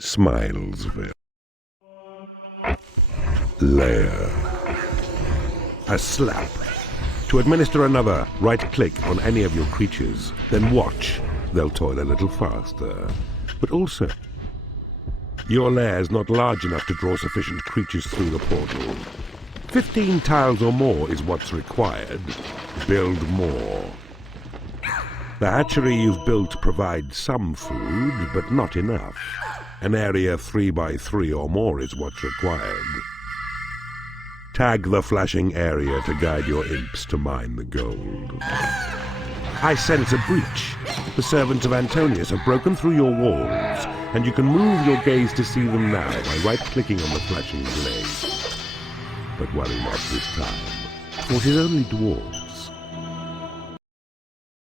Smilesville. Lair. A slap. To administer another, right-click on any of your creatures, then watch. They'll toil a little faster. But also, your lair is not large enough to draw sufficient creatures through the portal. 15 tiles or more is what's required. Build more. The hatchery you've built provides some food, but not enough. An area 3 by 3 or more is what's required. Tag the flashing area to guide your imps to mine the gold. I sense a breach. The servants of Antonius have broken through your walls, and you can move your gaze to see them now by right-clicking on the flashing blade. But worry not this time, for it is only dwarves.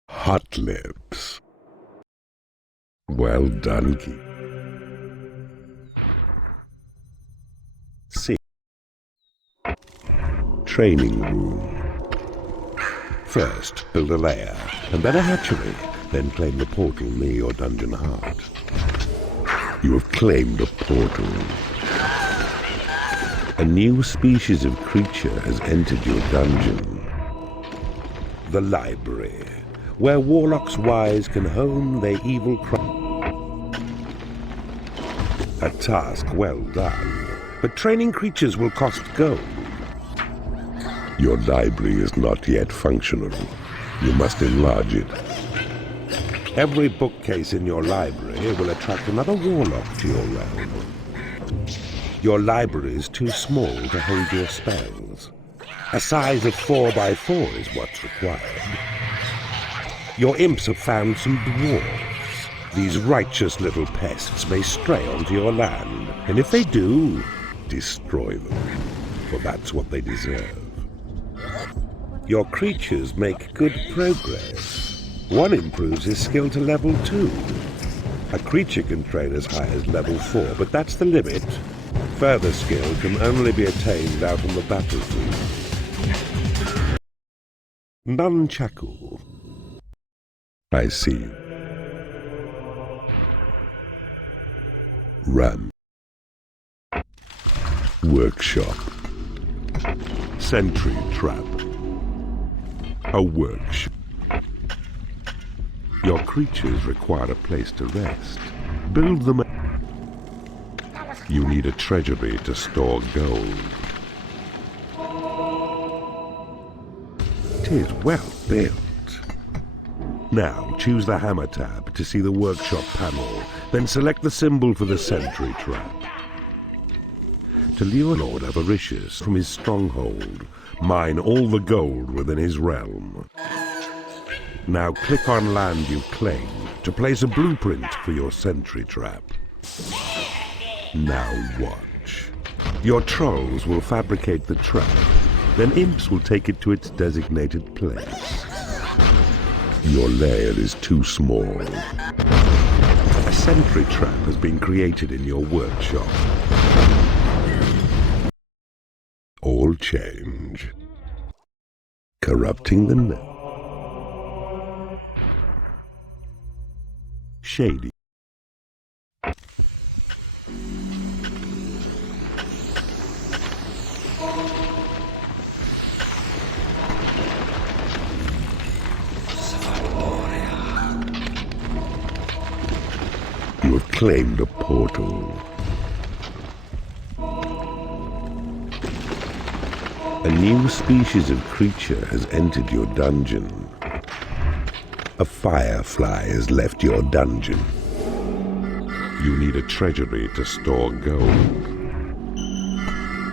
Hot lips. Well done, Keith. C. Training room. First, build a lair, and then a hatchery, then claim the portal near your dungeon heart. You have claimed a portal. A new species of creature has entered your dungeon. The library, where warlocks wise can hone their evil craft. A task well done, but training creatures will cost gold. Your library is not yet functional. You must enlarge it. Every bookcase in your library will attract another warlock to your realm. Your library is too small to hold your spells. A size of 4 by 4 is what's required. Your imps have found some dwarves. These righteous little pests may stray onto your land, and if they do, destroy them, for that's what they deserve. Your creatures make good progress. One improves his skill to level 2. A creature can train as high as level 4, but that's the limit. Further skill can only be attained out on the battlefield. Nunchaku. I see. Run. Workshop. Sentry trap. A workshop. Your creatures require a place to rest. Build them. You need a treasury to store gold. 'Tis well built. Now choose the hammer tab to see the workshop panel, then select the symbol for the sentry trap. To lure Lord Avaricious from his stronghold, mine all the gold within his realm. Now click on land you claim to place a blueprint for your sentry trap. Now watch. Your trolls will fabricate the trap, then imps will take it to its designated place. Your lair is too small. A sentry trap has been created in your workshop. All change. Corrupting the net. Shady. You have claimed a portal. A new species of creature has entered your dungeon. A firefly has left your dungeon. You need a treasury to store gold.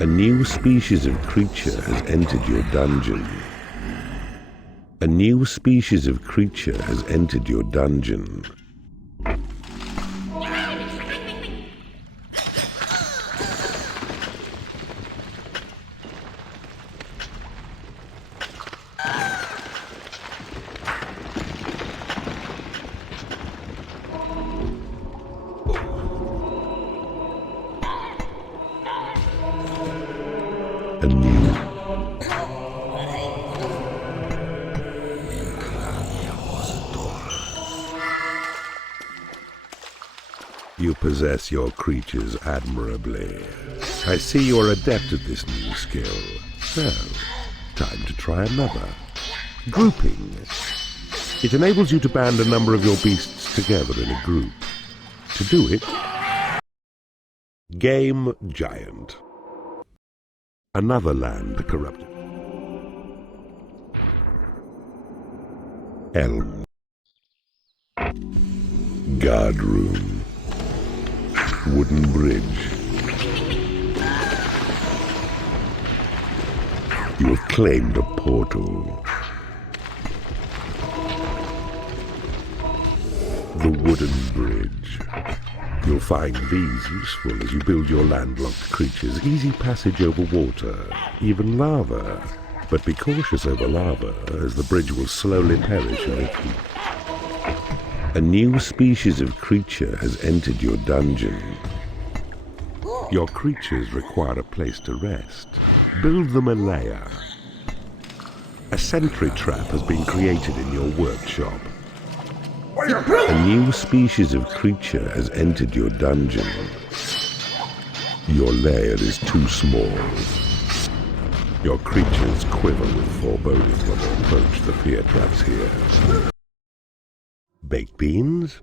A new species of creature has entered your dungeon. A new species of creature has entered your dungeon. You possess your creatures admirably. I see you're adept at this new skill. So, time to try another. Grouping. It enables you to band a number of your beasts together in a group. To do it, Game Giant. Another land corrupted. Elm. Guard room. Wooden bridge. You have claimed a portal. The wooden bridge. You'll find these useful as you build your landlocked creatures. Easy passage over water, even lava. But be cautious over lava, as the bridge will slowly perish in its heat. A new species of creature has entered your dungeon. Your creatures require a place to rest. Build them a lair. A sentry trap has been created in your workshop. A new species of creature has entered your dungeon. Your lair is too small. Your creatures quiver with foreboding when they approach the fear traps here. Baked beans?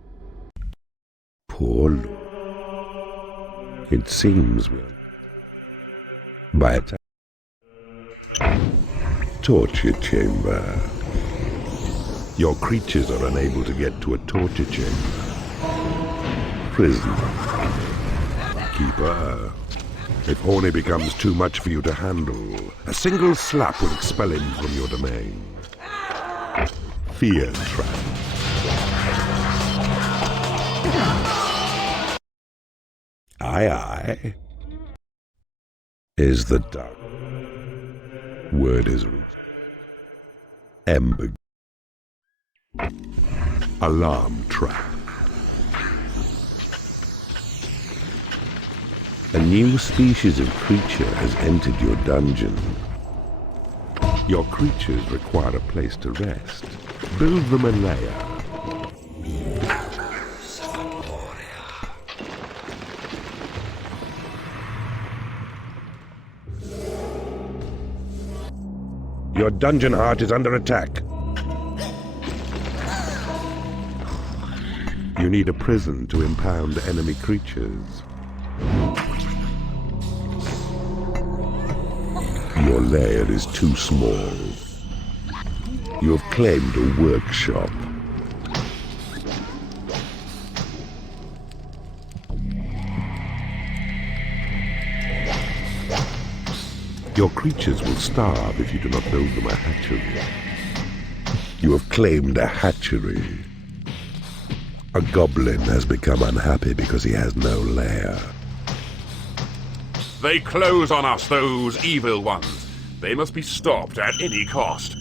Poor Lord. It seems we're by attack. Torture chamber. Your creatures are unable to get to a torture chamber. Prison. Keeper. If Horny becomes too much for you to handle, a single slap will expel him from your domain. Fear trap. Aye. Is the dark. Word is reached. Ember. Alarm trap. A new species of creature has entered your dungeon. Your creatures require a place to rest. Build them a lair. Your dungeon heart is under attack. You need a prison to impound enemy creatures. Your lair is too small. You have claimed a workshop. Your creatures will starve if you do not build them a hatchery. You have claimed a hatchery. A goblin has become unhappy because he has no lair. They close on us, those evil ones. They must be stopped at any cost.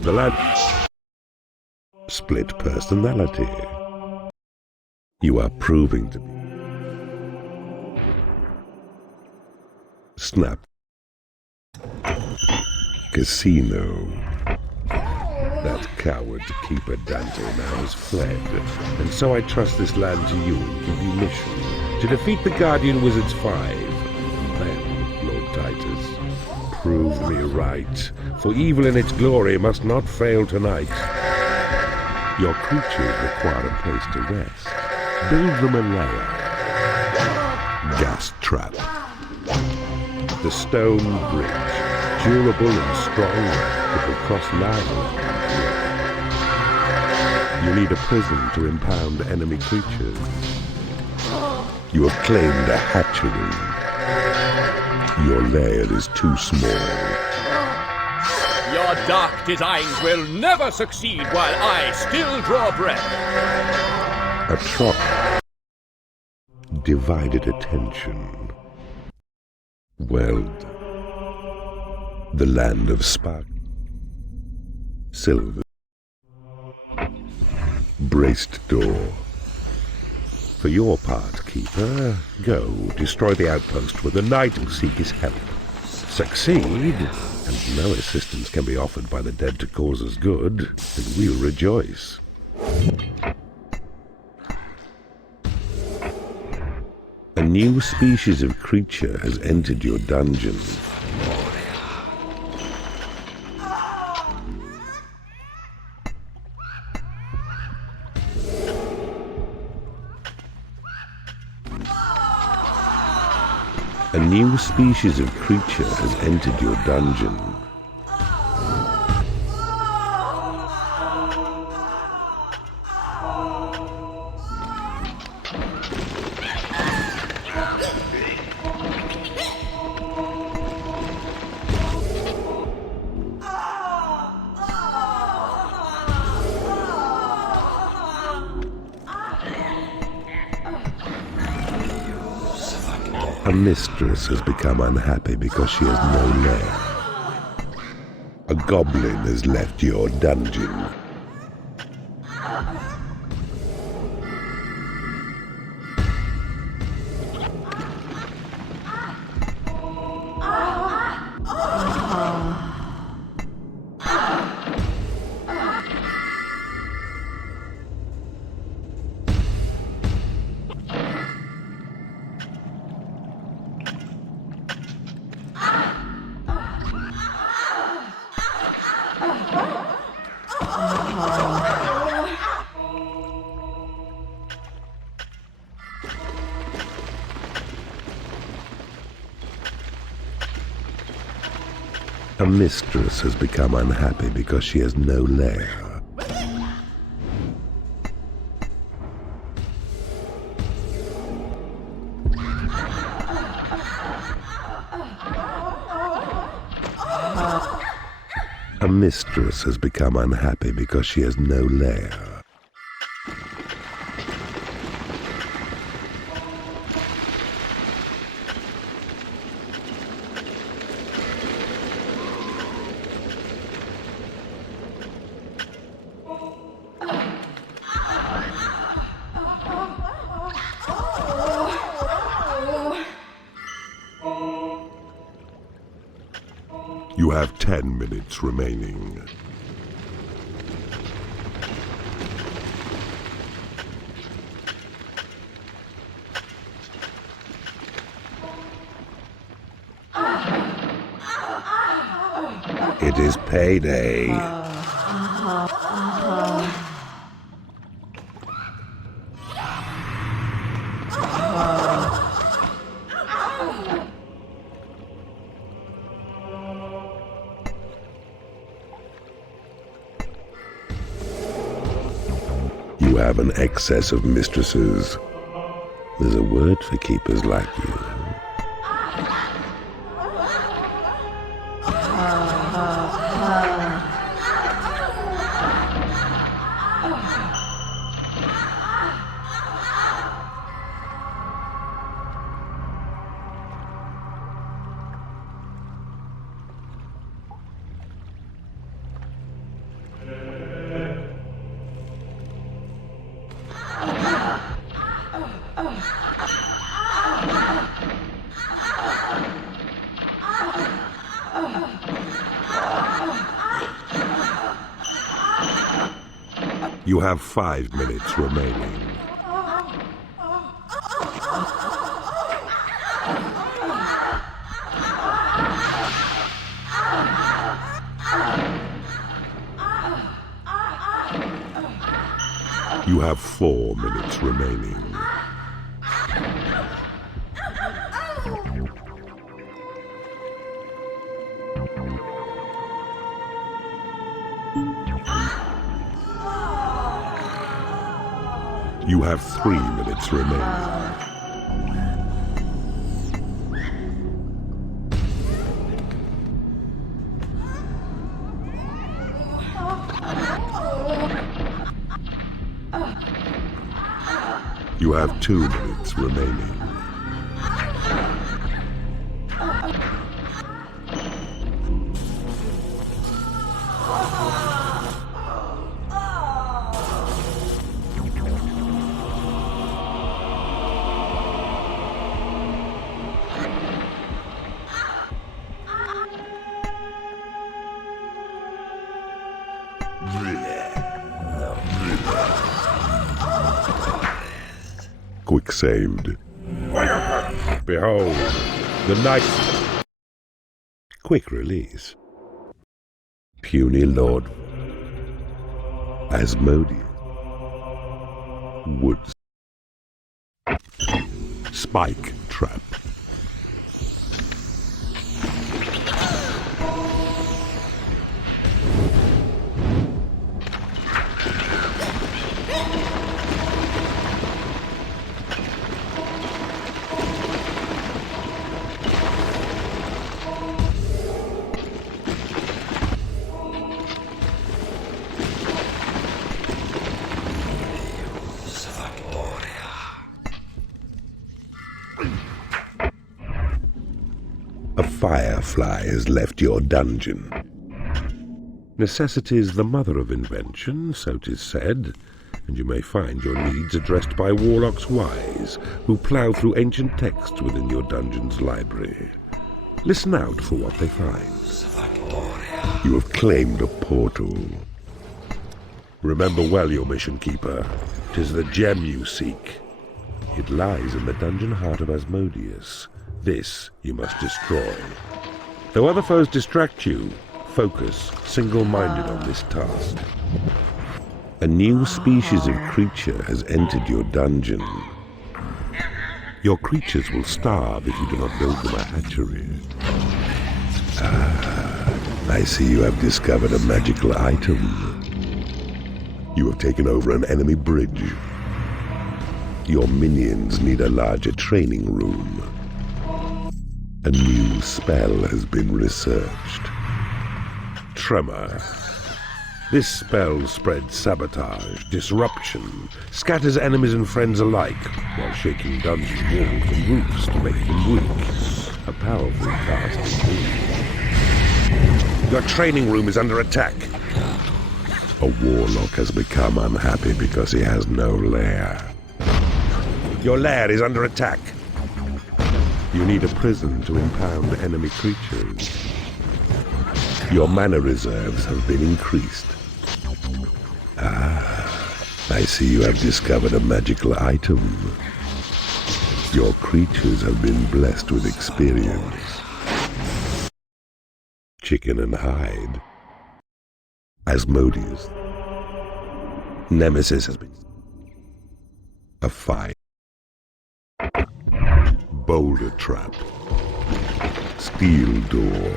The lad split personality. You are proving to be Snap. Casino. That coward keeper Dante now has fled, and so I trust this land to you and give you mission to defeat the Guardian Wizards 5. And then, Lord Titus, prove me right, for evil in its glory must not fail tonight. Your creatures require a place to rest. Build them a lair. Gas trap. The stone bridge, durable and strong, it will cross lava. You need a prison to impound enemy creatures. You have claimed a hatchery. Your lair is too small. Your dark designs will never succeed while I still draw breath. A trop. Divided attention. Well done. The land of spark. Silver. Braced door. For your part, Keeper, go destroy the outpost where the knight seek his help. Succeed, and no assistance can be offered by the dead to cause us good, and we'll rejoice. A new species of creature has entered your dungeon. A new species of creature has entered your dungeon. A mistress has become unhappy because she has no lair. A goblin has left your dungeon. A mistress has become unhappy because she has no lair. A mistress has become unhappy because she has no lair. You have 10 minutes remaining. It is payday. You have an excess of mistresses. There's a word for keepers like you. You have 5 minutes remaining. You have 4 minutes remaining. You have 3 minutes remaining. You have 2 minutes remaining. relic saved. Behold, the night. Quick release. Puny Lord Asmodeus. Woods. Spike trap. A firefly has left your dungeon. Necessity is the mother of invention, so 'tis said, and you may find your needs addressed by warlocks wise, who plough through ancient texts within your dungeon's library. Listen out for what they find. You have claimed a portal. Remember well your mission, Keeper. 'Tis the gem you seek. It lies in the dungeon heart of Asmodeus. This you must destroy. Though other foes distract you, focus single-minded on this task. A new species of creature has entered your dungeon. Your creatures will starve if you do not build them a hatchery. I see you have discovered a magical item. You have taken over an enemy bridge. Your minions need a larger training room. A new spell has been researched. Tremor. This spell spreads sabotage, disruption, scatters enemies and friends alike, while shaking dungeon walls and roofs to make them weak. A powerful task indeed. Your training room is under attack. A warlock has become unhappy because he has no lair. Your lair is under attack. You need a prison to impound enemy creatures. Your mana reserves have been increased. I see you have discovered a magical item. Your creatures have been blessed with experience. Chicken and hide. Asmodeus. Nemesis has been... A fight. Boulder trap. Steel door.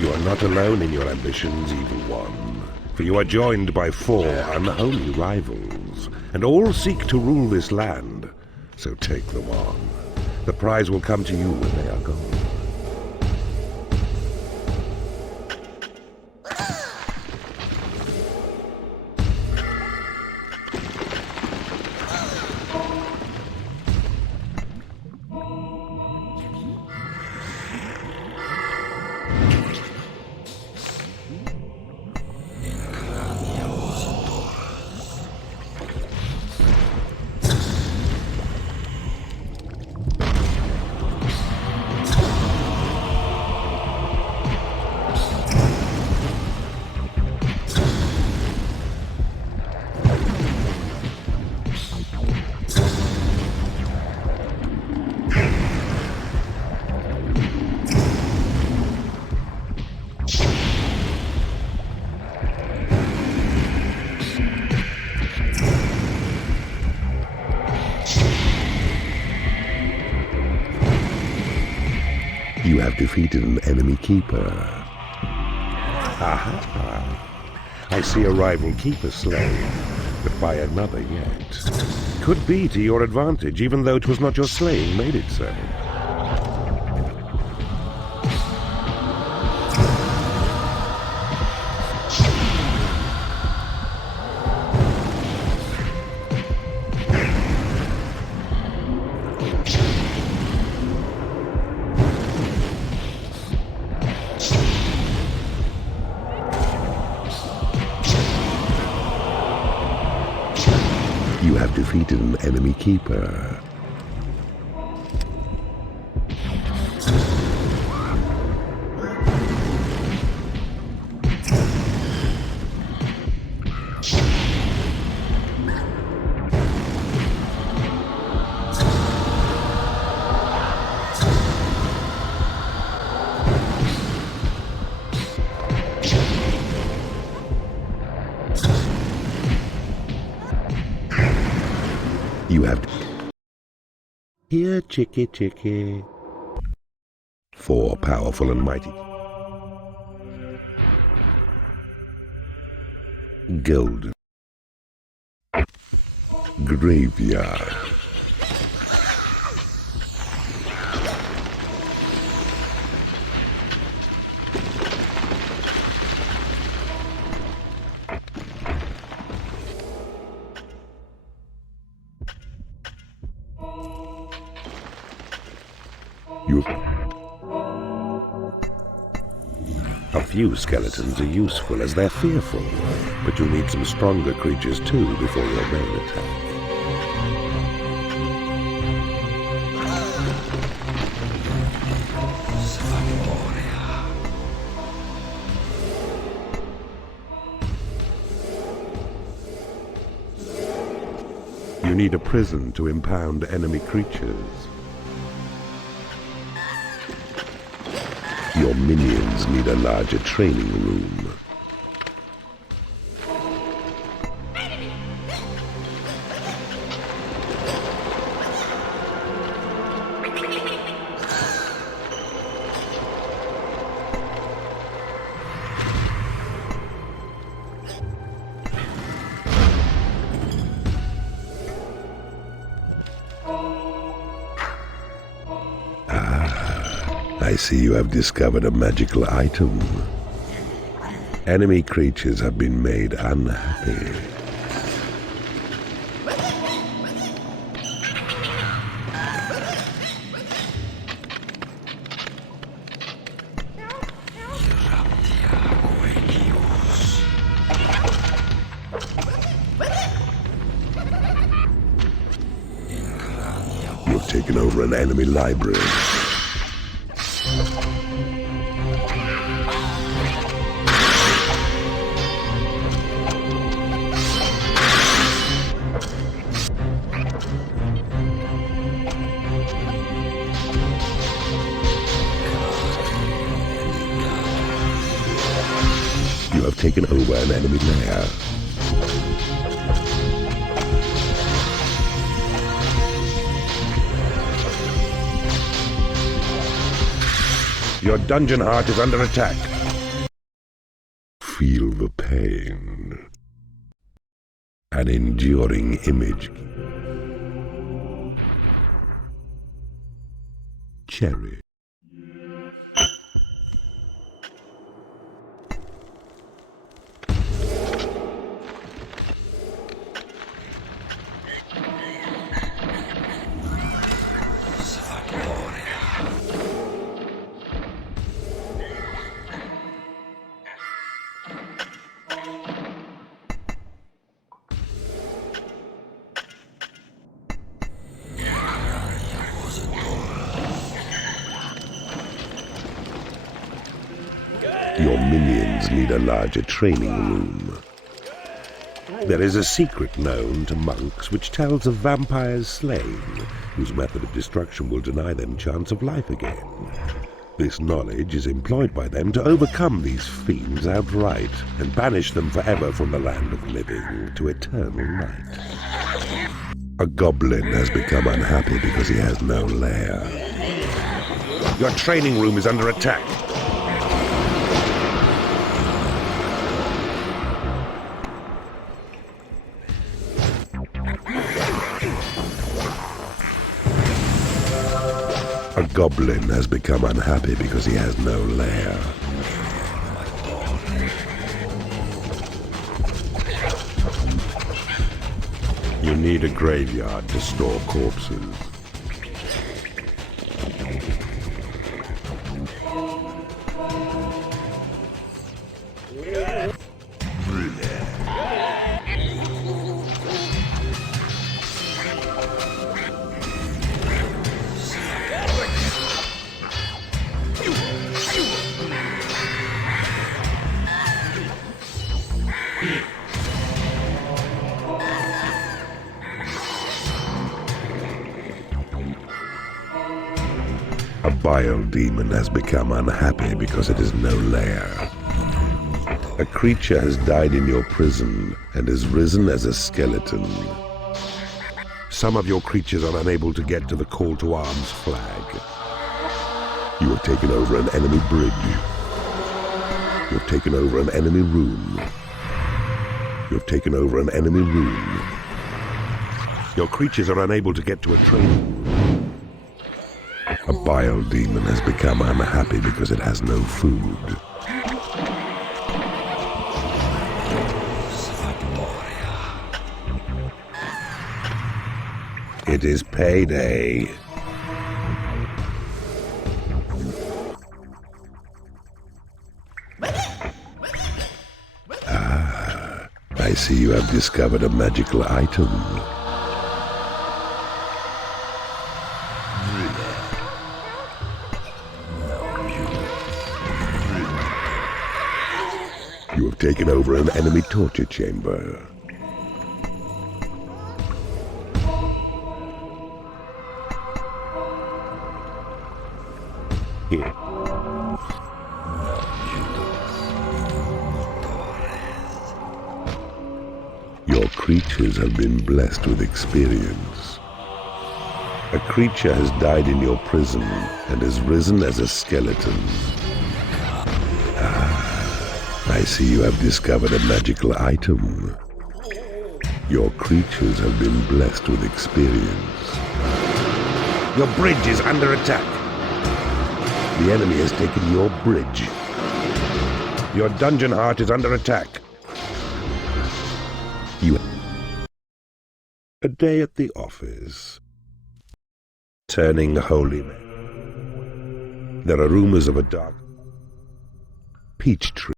You are not alone in your ambitions, Evil One, for you are joined by 4 unholy rivals, and all seek to rule this land. So take them on. The prize will come to you when they are gone. You have defeated an enemy keeper. Aha! I see a rival keeper slain, but by another yet. Could be to your advantage, even though it was not your slaying made it so. You have defeated an enemy keeper. You have... Here, chickie, chickie. 4 powerful and mighty. Golden. Graveyard. A few skeletons are useful as they're fearful, but you need some stronger creatures too before your main attack. You need a prison to impound enemy creatures. Your minions need a larger training room. I see you have discovered a magical item. Enemy creatures have been made unhappy. You've taken over an enemy library. You have taken over an enemy lair. Your dungeon heart is under attack. Feel the pain. An enduring image. Cherry. Your minions need a larger training room. There is a secret known to monks which tells of vampires slain, whose method of destruction will deny them chance of life again. This knowledge is employed by them to overcome these fiends outright and banish them forever from the land of living to eternal night. A goblin has become unhappy because he has no lair. Your training room is under attack. A goblin has become unhappy because he has no lair. You need a graveyard to store corpses. A bile demon has become unhappy because it has no lair. A creature has died in your prison and has risen as a skeleton. Some of your creatures are unable to get to the call to arms flag. You have taken over an enemy bridge. You have taken over an enemy room. You have taken over an enemy room. Your creatures are unable to get to a training room. A bile demon has become unhappy because it has no food. It is payday. I see you have discovered a magical item. You have taken over an enemy torture chamber. Here. Your creatures have been blessed with experience. A creature has died in your prison and has risen as a skeleton. I see you have discovered a magical item. Your creatures have been blessed with experience. Your bridge is under attack. The enemy has taken your bridge. Your dungeon heart is under attack. A day at the office. Turning holy men. There are rumors of a dark peach tree.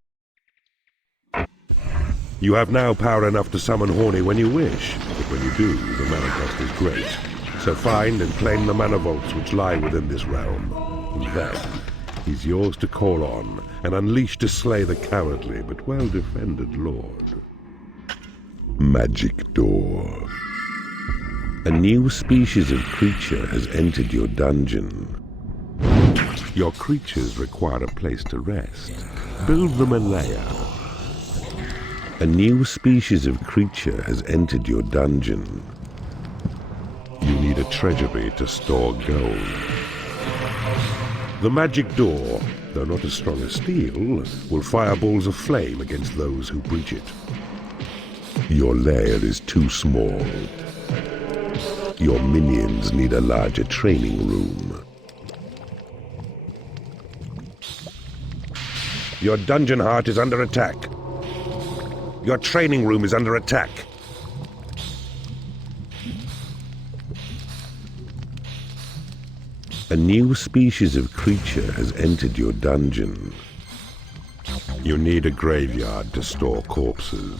You have now power enough to summon Horny when you wish, but when you do, the mana cost is great. So find and claim the mana vaults which lie within this realm. And then, he's yours to call on, and unleash to slay the cowardly but well-defended lord. Magic door. A new species of creature has entered your dungeon. Your creatures require a place to rest. Build them a lair. A new species of creature has entered your dungeon. You need a treasury to store gold. The magic door, though not as strong as steel, will fire balls of flame against those who breach it. Your lair is too small. Your minions need a larger training room. Your dungeon heart is under attack. Your training room is under attack. A new species of creature has entered your dungeon. You need a graveyard to store corpses.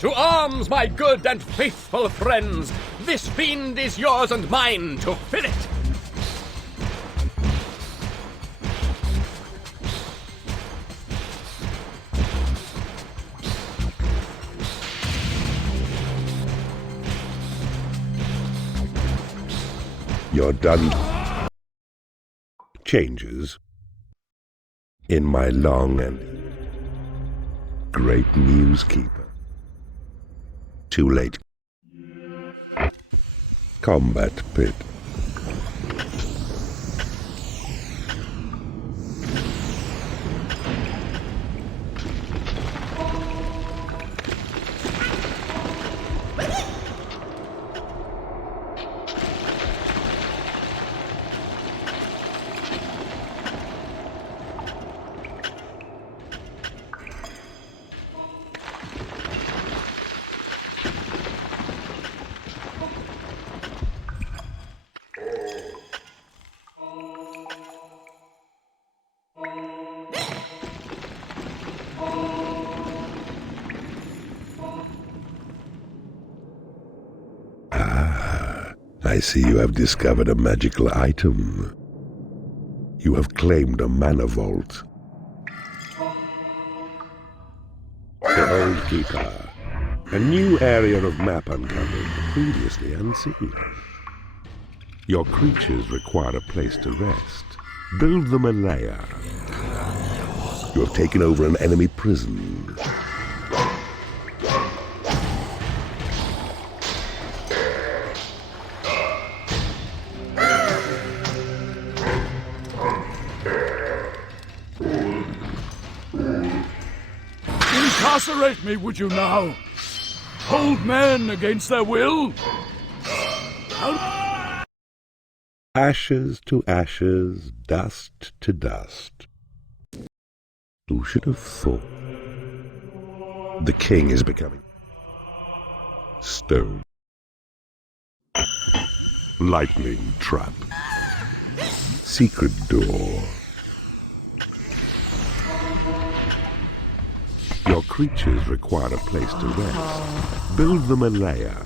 To arms, my good and faithful friends! This fiend is yours and mine to fill it! Your dungeon changes in my long and great newskeeper. Too late. Combat pit. I see you have discovered a magical item. You have claimed a mana vault. The Old Keeper. A new area of map uncovered, previously unseen. Your creatures require a place to rest. Build them a lair. You have taken over an enemy prison. Incarcerate me, would you now? Hold men against their will? Ashes to ashes, dust to dust. Who should have thought? The king is becoming stone. Lightning trap. Secret door. Your creatures require a place to rest. Build them a lair.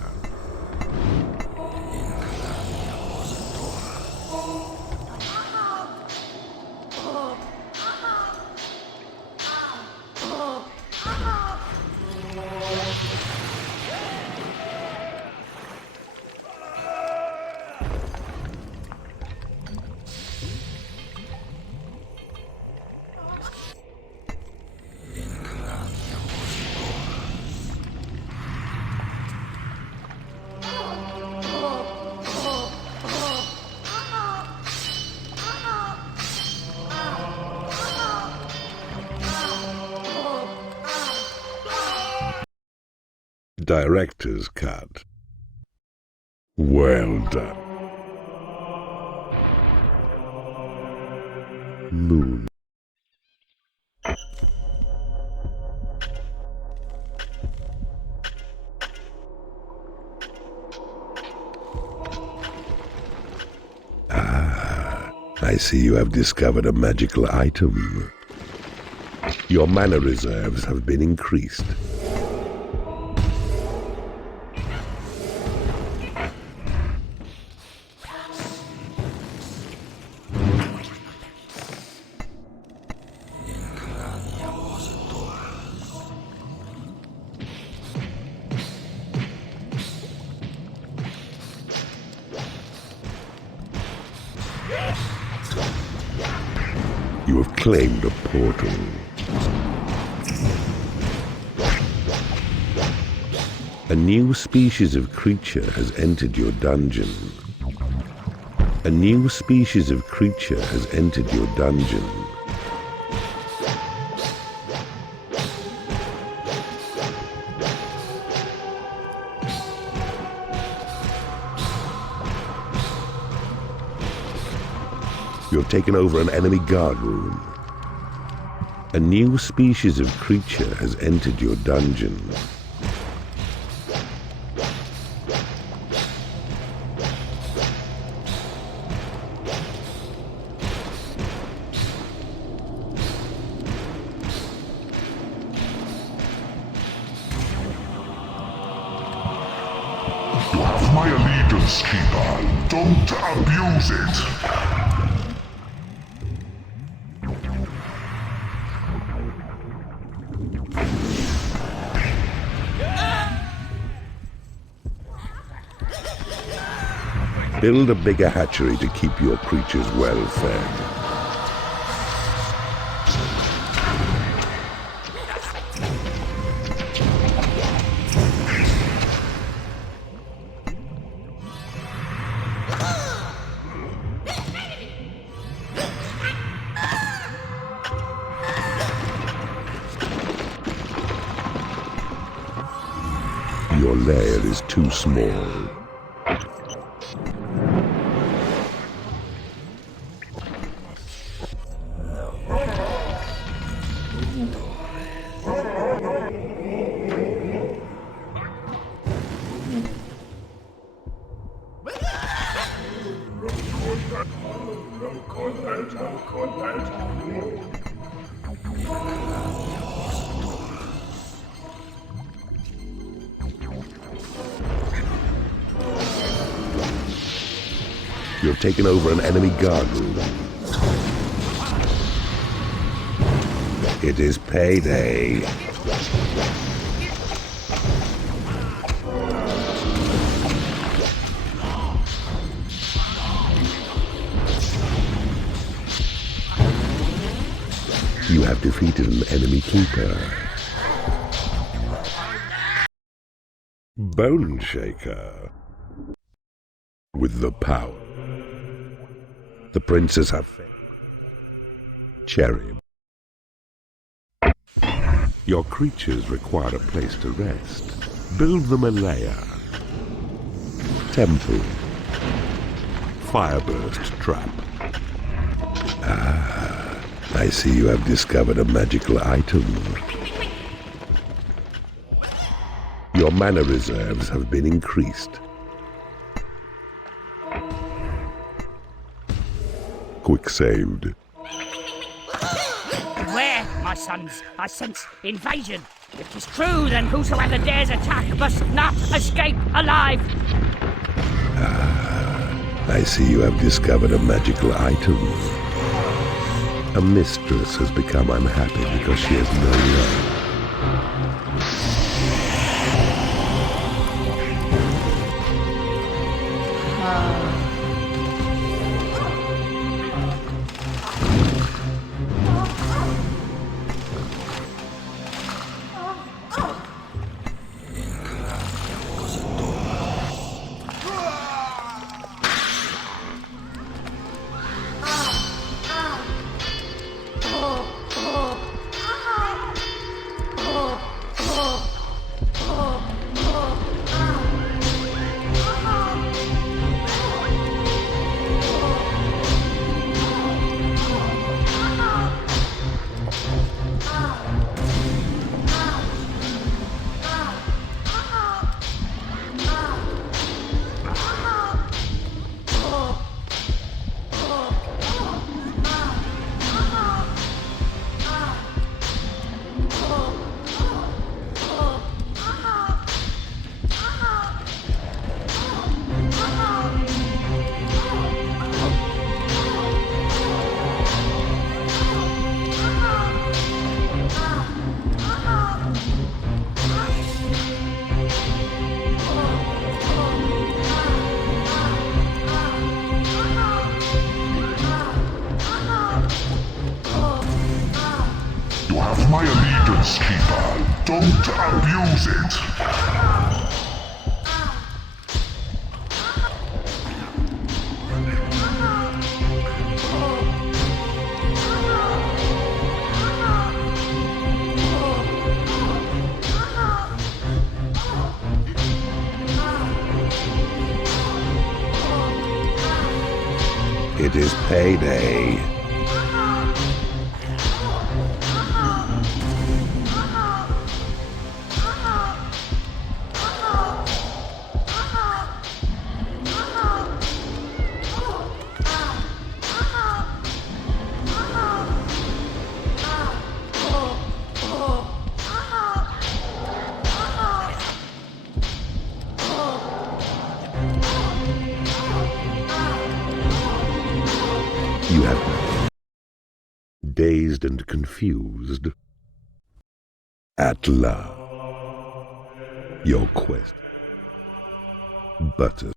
Director's cut. Well done. Moon. I see you have discovered a magical item. Your mana reserves have been increased. You have claimed a portal. A new species of creature has entered your dungeon. A new species of creature has entered your dungeon. You have taken over an enemy guard room. A new species of creature has entered your dungeon. You have my allegiance, Keeper. Don't abuse it. Build a bigger hatchery to keep your creatures well fed. Your lair is too small. You have taken over an enemy guard room. It is payday. You have defeated an enemy keeper. Bone Shaker. With the power. The princes have faith. Cherry. Your creatures require a place to rest. Build them a lair. Temple. Fireburst trap. Ah, I see you have discovered a magical item. Your mana reserves have been increased. Quick saved. Beware, my sons. I sense invasion. If 'tis true, then whosoever dares attack must not escape alive. I see you have discovered a magical item. A mistress has become unhappy because she has no love. You have my allegiance, Keeper. Don't abuse it. It is payday. You have dazed and confused. At last, your quest. Butter.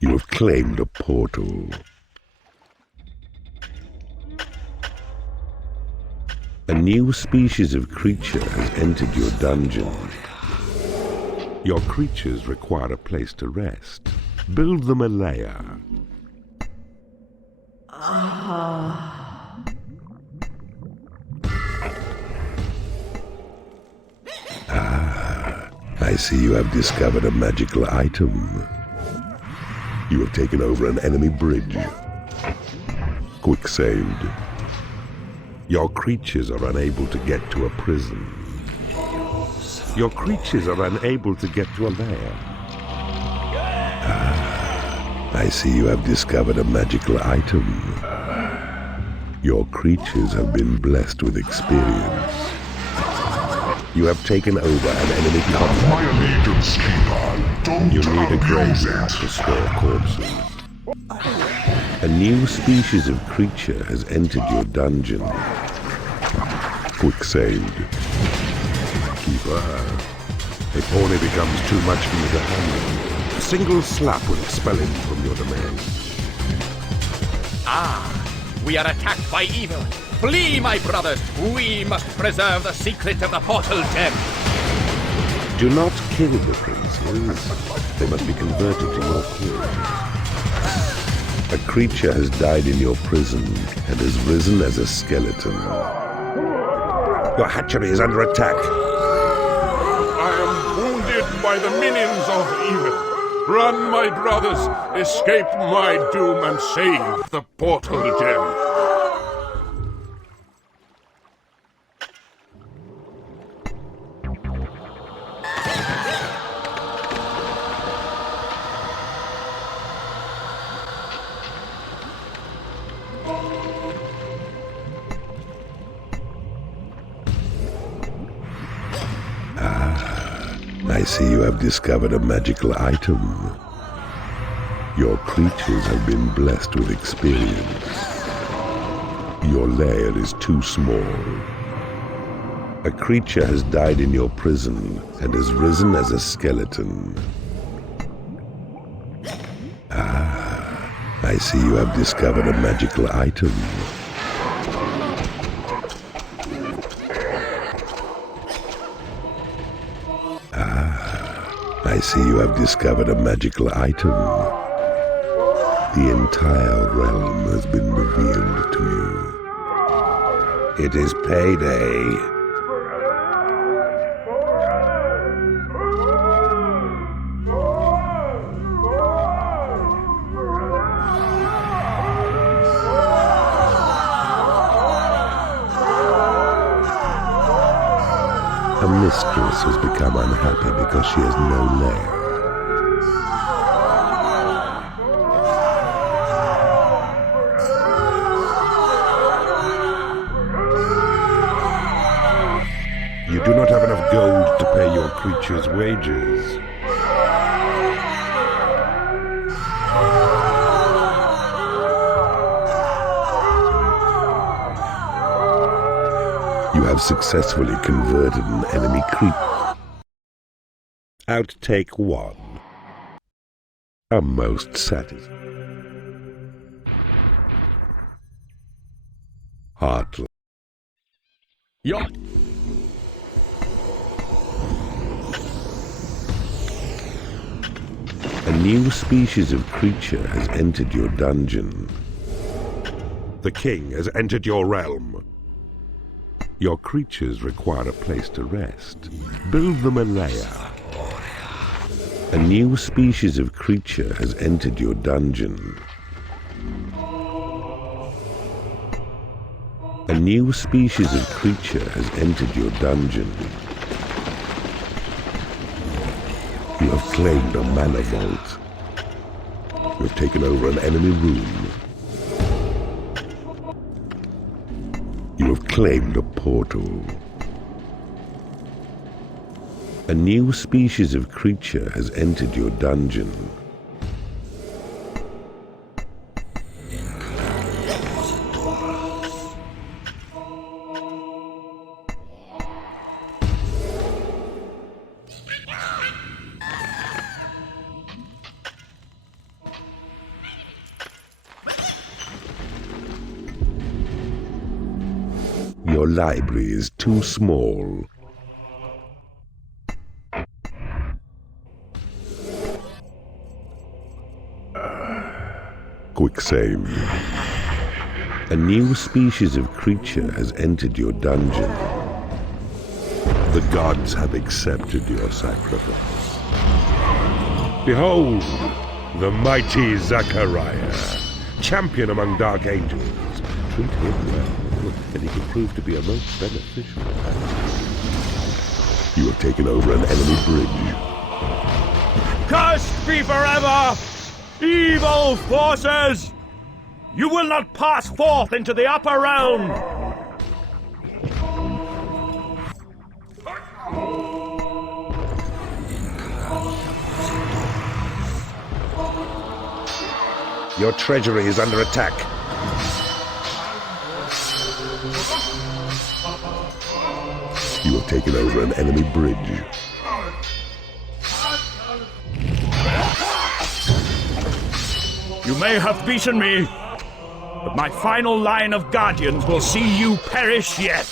You have claimed a portal. A new species of creature has entered your dungeon. Your creatures require a place to rest. Build them a lair. I see you have discovered a magical item. You have taken over an enemy bridge. Quick saved. Your creatures are unable to get to a prison. Your creatures are unable to get to a lair. I see you have discovered a magical item. Your creatures have been blessed with experience. You have taken over an enemy combat. My allegiance, Keeper. Don't You need a abuse graveyard it. to store corpses. A new species of creature has entered your dungeon. Quick saved. Keeper. If Orny becomes too much for you to handle, a single slap will expel him from your domain. We are attacked by evil. Flee, my brothers. We must preserve the secret of the portal gem. Do not kill the princes. They must be converted to your cause. A creature has died in your prison and has risen as a skeleton. Your hatchery is under attack. I am wounded by the minions of evil. Run, my brothers, escape my doom and save the portal gem. I see you have discovered a magical item. Your creatures have been blessed with experience. Your lair is too small. A creature has died in your prison and has risen as a skeleton. I see you have discovered a magical item. I see you have discovered a magical item. The entire realm has been revealed to you. It is payday. A mistress has become unhappy because she has no lair. You do not have enough gold to pay your creature's wages. You have successfully converted an enemy creature. Outtake 1. A most satisfying. Heartless. Yeah. A new species of creature has entered your dungeon. The king has entered your realm. Your creatures require a place to rest. Build them a lair. A new species of creature has entered your dungeon. A new species of creature has entered your dungeon. You have claimed a mana vault. You have taken over an enemy room. You have claimed a portal. A new species of creature has entered your dungeon. Your library is too small. Quick save. A new species of creature has entered your dungeon. The gods have accepted your sacrifice. Behold, the mighty Zachariah, champion among dark angels. Treat him well, and he can prove to be a most beneficial ally. You have taken over an enemy bridge. Cursed be forever, evil forces! You will not pass forth into the upper realm! Your treasury is under attack. You have taken over an enemy bridge. You may have beaten me, but my final line of guardians will see you perish yet.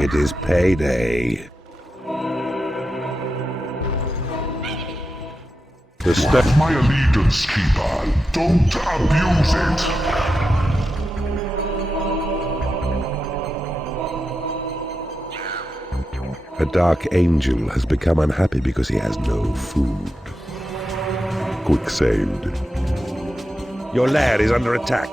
It is payday. The Have my allegiance, Keeper. Don't abuse it. A dark angel has become unhappy because he has no food. Quick saved. Your lair is under attack.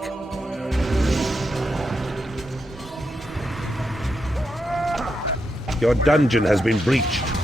Your dungeon has been breached.